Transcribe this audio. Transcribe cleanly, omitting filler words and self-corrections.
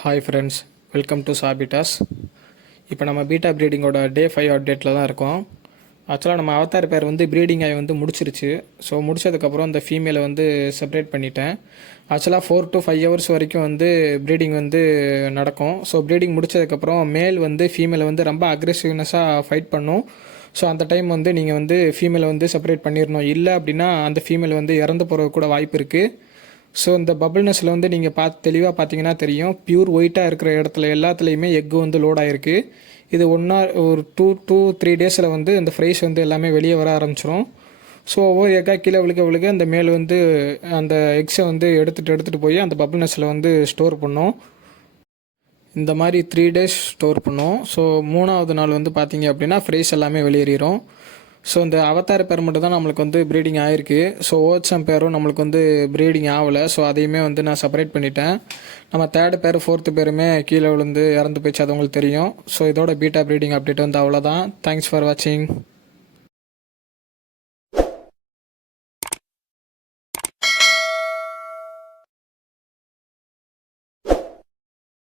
Hi friends, welcome to சாபிட்டாஸ். இப்போ நம்ம பீட்டா ப்ரீடிங்கோட டே 5 அப்டேட்டில் தான் இருக்கோம். ஆக்சுவலாக நம்ம அவதார் பேர் வந்து ப்ரீடிங் ஆகி வந்து முடிச்சிருச்சு. ஸோ முடிச்சதுக்கப்புறம் இந்த ஃபீமேலை வந்து செப்பரேட் பண்ணிட்டேன். ஆக்சுவலாக 4 to 5 ஹவர்ஸ் வரைக்கும் வந்து ப்ரீடிங் வந்து நடக்கும். ஸோ ப்ரீடிங் முடிச்சதுக்கப்புறம் மேல் வந்து ஃபீமேலை வந்து ரொம்ப அக்ரெசிவ்னஸாக ஃபைட் பண்ணும். ஸோ அந்த டைம் வந்து நீங்கள் வந்து ஃபீமேலை வந்து செப்பரேட் பண்ணிடணும். இல்லை அப்படின்னா அந்த ஃபீமேல் வந்து இறந்து போகிறது கூட வாய்ப்பு இருக்குது. ஸோ இந்த பபிள்னஸில் வந்து நீங்கள் தெளிவாக பார்த்தீங்கன்னா தெரியும், பியூர் ஒயிட்டாக இருக்கிற இடத்துல எல்லாத்துலேயுமே எக்கு வந்து லோட் ஆகிருக்கு. இது ஒரு 2-3 டேஸில் வந்து இந்த ஃப்ரைஸ் வந்து எல்லாமே வெளியே வர ஆரம்பிச்சிடும். ஸோ ஒவ்வொரு எக்காக கீழே விழுக அந்த மேல் வந்து அந்த எக்ஸை வந்து எடுத்துகிட்டு போய் அந்த பபிள்னஸில் வந்து ஸ்டோர் பண்ணும். இந்த மாதிரி 3 days ஸ்டோர் பண்ணும். ஸோ 3ஆவது நாள் வந்து பார்த்தீங்க அப்படின்னா ஃப்ரைஸ் எல்லாமே வெளியேறிடும். ஸோ இந்த அவதார பேர் மட்டும் தான் நம்மளுக்கு வந்து ப்ரீடிங் ஆகிருக்கு. ஸோ ஓச்சம் பேரும் நம்மளுக்கு வந்து ப்ரீடிங் ஆகலை. ஸோ அதையுமே வந்து நான் செப்பரேட் பண்ணிட்டேன். நம்ம 3rd பேர் 4th பேருமே கீழே விழுந்து இறந்து போயிடுச்சு, அது உங்களுக்கு தெரியும். ஸோ இதோட பீட்டா ப்ரீடிங் அப்டேட் வந்து அவ்வளோதான். தேங்க்ஸ் ஃபார் வாட்சிங்.